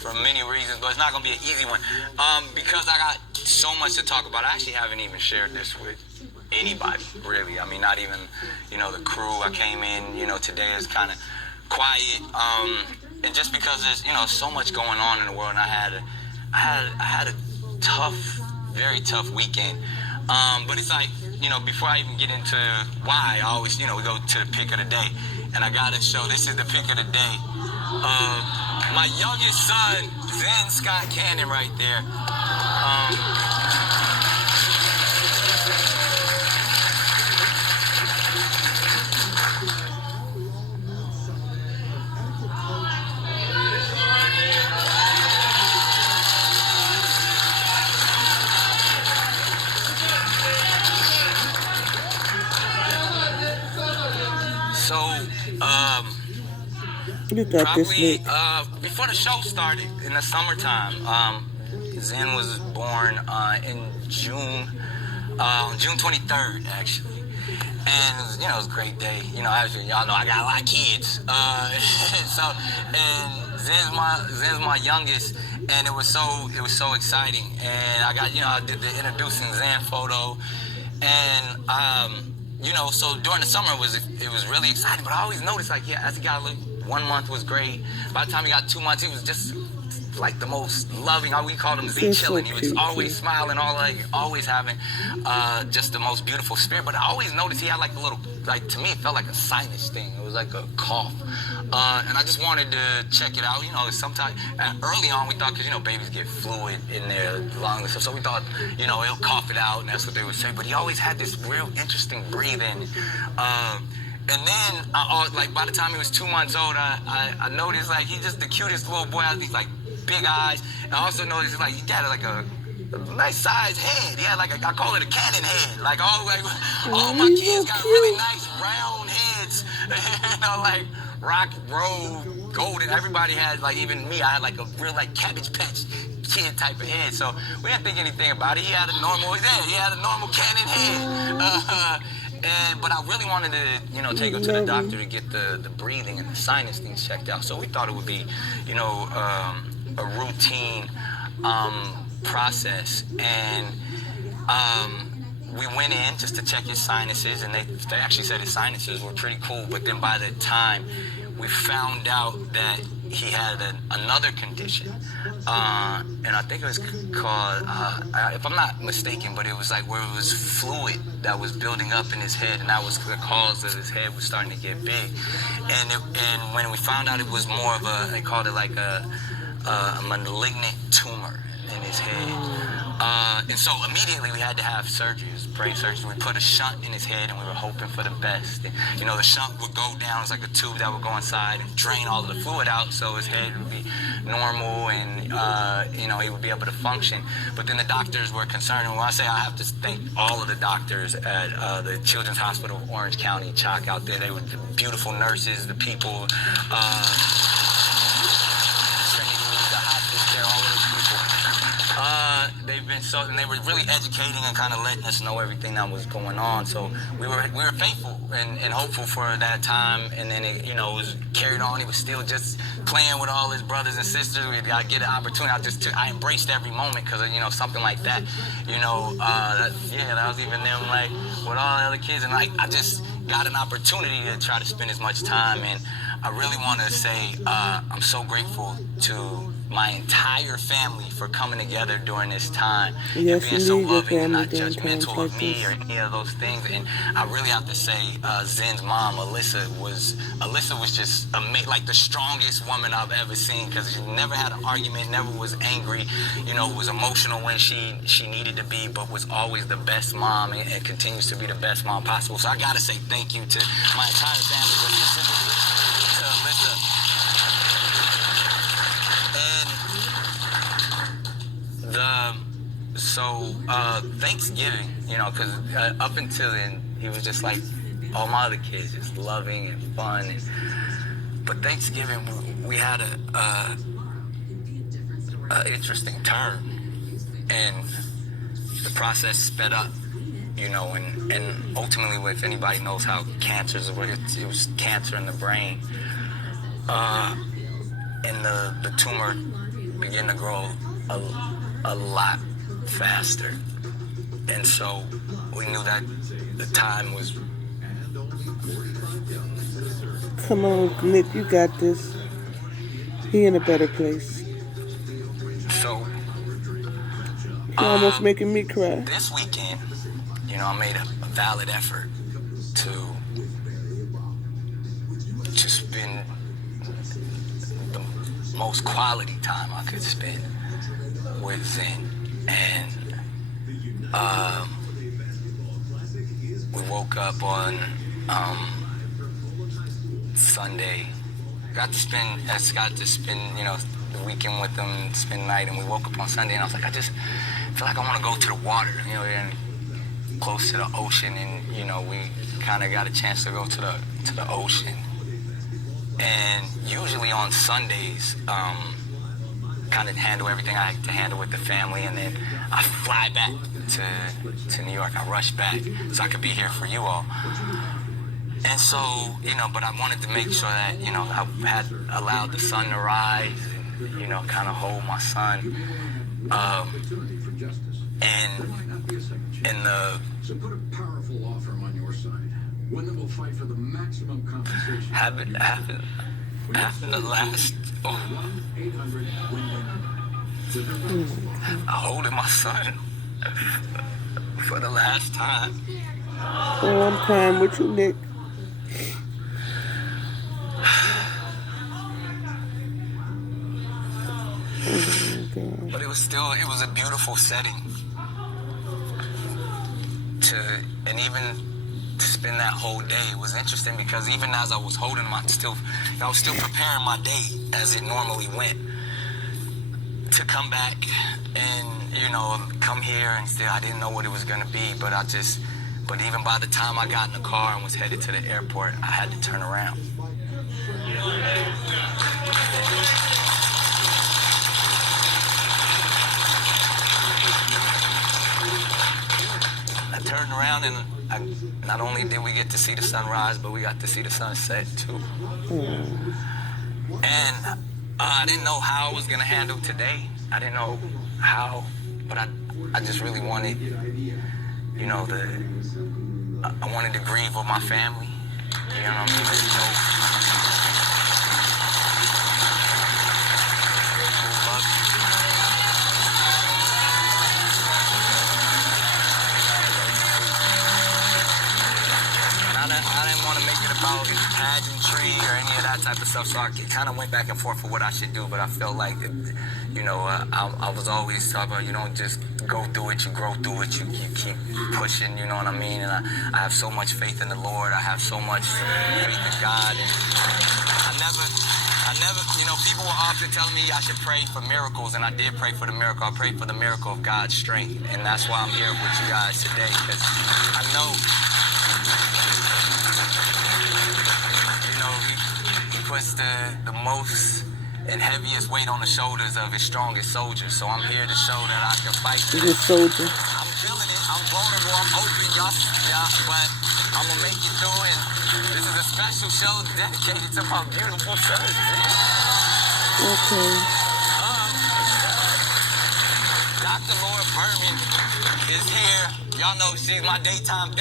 for many reasons, but it's not going to be an easy one. Because I got so much to talk about. I actually haven't even shared this with anybody, really. I mean, not even, the crew. I came in, today is kind of quiet. And just because there's, so much going on in the world, and I had a tough, very tough weekend. But it's like, before I even get into why, I always, we go to the pick of the day. And I got to show, this is the pick of the day. My youngest son, Zen Scott Cannon right there. Probably before the show started in the summertime. Zen was born in June 23rd, actually. And, it was a great day. Actually, y'all know I got a lot of kids. And Zen's my youngest, and it was so exciting. And I got, I did the introducing Zen photo, and so during the summer it was really exciting. But I always noticed, as he got 1 month was great. By the time he got 2 months, he was just like the most loving. We called him Z Chillin'. He was always smiling, always having just the most beautiful spirit. But I always noticed he had like a little, to me, it felt like a sinus thing. It was like a cough. And I just wanted to check it out. Sometimes early on we thought, because babies get fluid in their lungs and stuff, so we thought, he'll cough it out, and that's what they would say. But he always had this real interesting breathing. And then, by the time he was 2 months old, I noticed, he's just the cutest little boy. Has these, big eyes. And I also noticed, he got, a nice sized head. He had, I call it a cannon head. All my kids got really nice round heads. Rock, roll, golden. Everybody had, even me, I had, a real, Cabbage Patch Kid type of head. So we didn't think anything about it. He had a normal cannon head. But I really wanted to, take him to the doctor to get the breathing and the sinus things checked out. So we thought it would be, a routine process. And we went in just to check his sinuses, and they actually said his sinuses were pretty cool. But then by the time we found out that he had another condition, and I think it was called, if I'm not mistaken, but it was where it was fluid that was building up in his head, and that was the cause that his head was starting to get big. And when we found out it was more of they called it a malignant tumor in his head. And so immediately we had to have surgery. It was brain surgery. We put a shunt in his head, and we were hoping for the best. And, the shunt would go down. It was like a tube that would go inside and drain all of the fluid out, so his head would be normal, and he would be able to function. But then the doctors were concerned, and when I say, I have to thank all of the doctors at the Children's Hospital of Orange County, CHOC out there. They were the beautiful nurses, the people, they've been and they were really educating and kind of letting us know everything that was going on. So we were faithful and hopeful for that time. And then it was carried on. He was still just playing with all his brothers and sisters. We got to get an opportunity. I embraced every moment, because something like that. That was even them with all the other kids, and I just got an opportunity to try to spend as much time. And I really want to say I'm so grateful to my entire family for coming together during this time, yes, and being so loving and not judgmental of me or any of those things. And I really have to say, Zen's mom, Alyssa was just the strongest woman I've ever seen, because she never had an argument, never was angry, was emotional when she needed to be, but was always the best mom, and continues to be the best mom possible. So I gotta say thank you to my entire family, but specifically to Alyssa. Thanksgiving, because up until then, he was just like all my other kids, just loving and fun. But Thanksgiving, we had a interesting turn, and the process sped up, and ultimately, if anybody knows how cancers work, it was cancer in the brain, and the tumor begin to grow a lot faster. And so we knew that the time was... Come on, Nick, you got this. He in a better place. So You're almost making me cry. this weekend, I made a valid effort to spend the most quality time I could spend with Zen. And we woke up on Sunday. Got to spend the weekend with them, spend the night, and we woke up on Sunday, and I was like, I just feel like I want to go to the water, and close to the ocean, and we kind of got a chance to go to the ocean. And usually on Sundays, kind of handle everything I have to handle with the family, and then I fly back to New York. I rush back so I could be here for you all. And so, but I wanted to make sure that, I had allowed the sun to rise and, kind of hold my son. So put a powerful law firm on your side. One that will fight for the maximum compensation. Having the last... 1-800-WIN-WIN. Holding my son for the last time. Oh, I'm crying with you, Nick. But it was a beautiful setting and even to spend that whole day. It was interesting because even as I was holding him, I was still preparing my day as it normally went to come back and, come here, and still I didn't know what it was going to be, but even by the time I got in the car and was headed to the airport, I had to turn around. I turned around, and not only did we get to see the sunrise, but we got to see the sunset too. And I didn't know how I was gonna handle today. I didn't know how, but I just really wanted, I wanted to grieve with my family. You know what I mean? I didn't want to make it about pageantry or any of that type of stuff, so I kind of went back and forth for what I should do, but I felt like, I was always talking about, you don't just go through it, you grow through it, you keep pushing, you know what I mean? And I have so much faith in the Lord, I have so much faith in God, and I never, people were often telling me I should pray for miracles, and I did pray for the miracle. I prayed for the miracle of God's strength, and that's why I'm here with you guys today, because I know, he puts the most and heaviest weight on the shoulders of his strongest soldiers. So I'm here to show that I can fight. He's a soldier. I'm feeling it. I'm vulnerable. I'm open, y'all, but I'm gonna make it through. And this is a special show dedicated to my beautiful son. Okay. Dr. Laura Berman is here. Y'all know she's my daytime